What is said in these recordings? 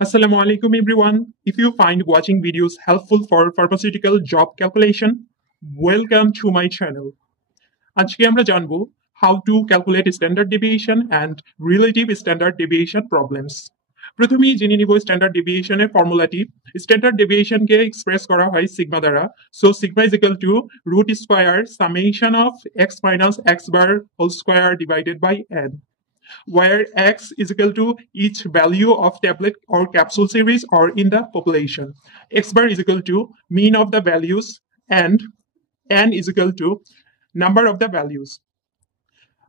Assalamu alaikum everyone. If you find watching videos helpful for pharmaceutical job calculation, welcome to my channel. আজকে আমরা জানবো how to calculate standard deviation and relative standard deviation problems. প্রথমেই জেনে নিব standard ডেভিয়েশনের ফর্মুলাটি। Standard ডেভিয়েশনকে express করা হয় সিগমা দ্বারা। So sigma is equal to root square summation of x minus x bar whole square divided by n, where x is equal to each value of tablet or capsule series or in the population. X bar is equal to mean of the values and n is equal to number of the values.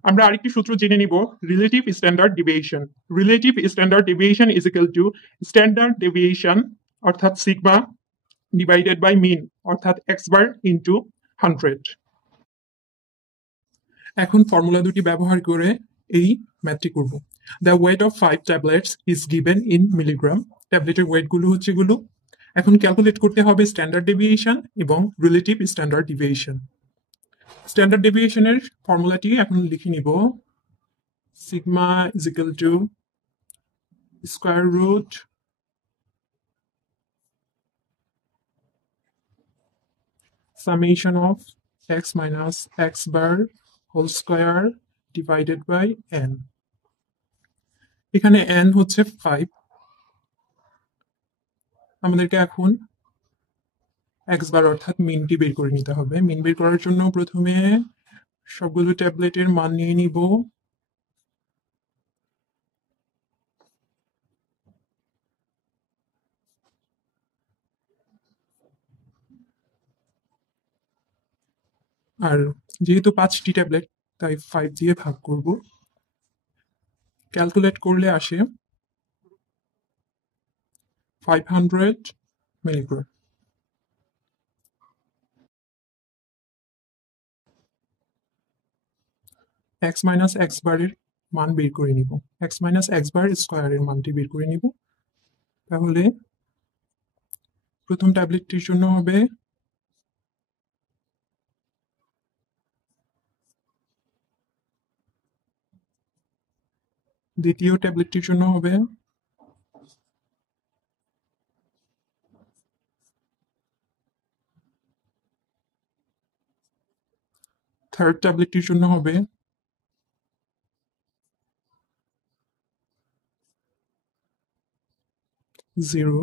আমরা আরেকটি সূত্র জেনে নিব relative standard deviation. Relative standard deviation is equal two standard deviation অর্থাৎ sigma divided by mean অর্থাৎ x বার into 100। এখন formula দুটি ব্যবহার করে এই ম্যাথটি করব। The weight of 5 tablets is given in milligram. ট্যাবলেটের ওয়েটগুলো হচ্ছে এগুলো। এখন ক্যালকুলেট করতে হবে স্ট্যান্ডার্ড ডেভিয়েশন এবং রিলেটিভ স্ট্যান্ডার্ড ডেভিয়েশন। স্ট্যান্ডার্ড ডেভিয়েশনের ফর্মুলাটি এখন লিখে নিব। Sigma is equal to square root summation of x minus x bar whole square divided by n। এখানে n হচ্ছে 5। আমাদেরকে এখন x বার অর্থাৎ মিনটি বের করে নিতে হবে। মিন বের করার জন্য প্রথমে সবগুলো ট্যাবলেটের মান নিয়ে নিব। আর যেহেতু 5টি ট্যাবলেট তাই 5 দিয়ে ভাগ করব। ক্যালকুলেট করলে আসে 500 মিলিগ্রাম। x মাইনাস x বারের মান বের করে নিব। x মাইনাস x বার স্কয়ারের মানটি বের করে নিব। তাহলে প্রথম ট্যাবলেটটির জন্য হবে দ্বিতীয় ট্যাবলেটটির জন্য হবে থার্ড ট্যাবলেটটির জন্য হবে 0।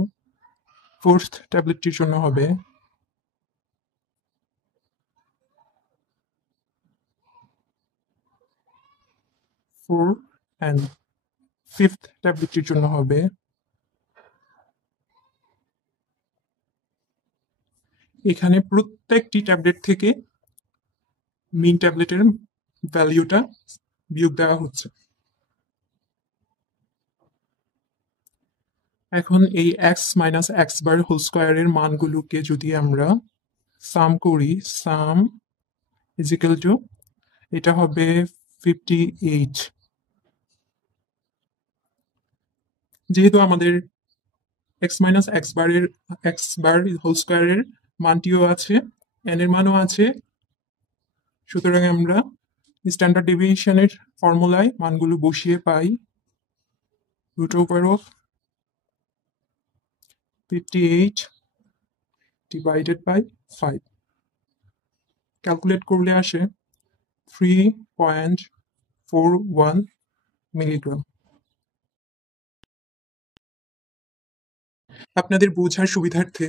ফোর্থ ট্যাবলেটটির জন্য হবে 4 and ফিফথ ট্যাবলেটটির জন্য হবে এখানে প্রত্যেকটি ট্যাবলেট থেকে মিন ট্যাবলেটের ভ্যালুটা বিয়োগ দেওয়া হচ্ছে। এখন এই x minus x bar whole স্কয়ারের মানগুলোকে যদি আমরা সাম করি, সাম ইজ ইকুয়াল টু এটা হবে 58। যেহেতু আমাদের x minus x bar whole স্কয়ারের মানটিও আছে, n এর মানও আছে, সুতরাং আমরা স্ট্যান্ডার্ড ডেভিয়েশনের ফর্মুলায় মানগুলো বসিয়ে পাই root over of 58 divided by 5। Calculate করলে আসে 3.41 মিলিগ্রাম। আপনাদের বোঝার সুবিধার্থে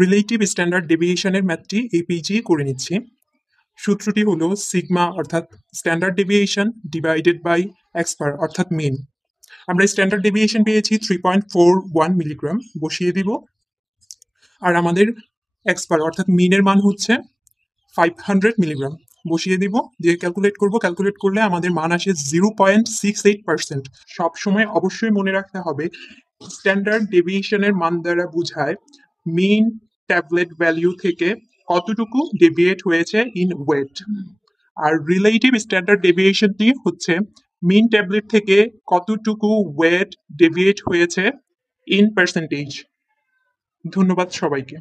রিলেটিভ স্ট্যান্ডার্ড ডেভিয়েশনের ম্যাথটি এই পেজে করে নিচ্ছি। সূত্রটি হলো সিগমা অর্থাৎ standard deviation divided by x bar অর্থাৎ মিন। আমরা স্ট্যান্ডার্ড ডেভিয়েশন পেয়েছি 3.41 মিলিগ্রাম, বসিয়ে দিব। আর আমাদের এক্স বার অর্থাৎ মিনের মান হচ্ছে 500 মিলিগ্রাম, বসিয়ে দিব, দিয়ে ক্যালকুলেট করব। ক্যালকুলেট করলে আমাদের মান আসে 0.68%। সবসময় অবশ্যই মনে রাখতে হবে স্ট্যান্ডার্ড ডেভিয়েশনের মান দ্বারা বোঝায় মিন ট্যাবলেট ভ্যালু থেকে কতটুকু ডেভিয়েট হয়েছে ইন ওয়েট। আর রিলেটিভ স্ট্যান্ডার্ড ডেভিয়েশনটি হচ্ছে মিন ট্যাবলেট থেকে কতটুকু ওয়েট ডেভিয়েট হয়েছে ইন পার্সেন্টেজ। ধন্যবাদ সবাইকে।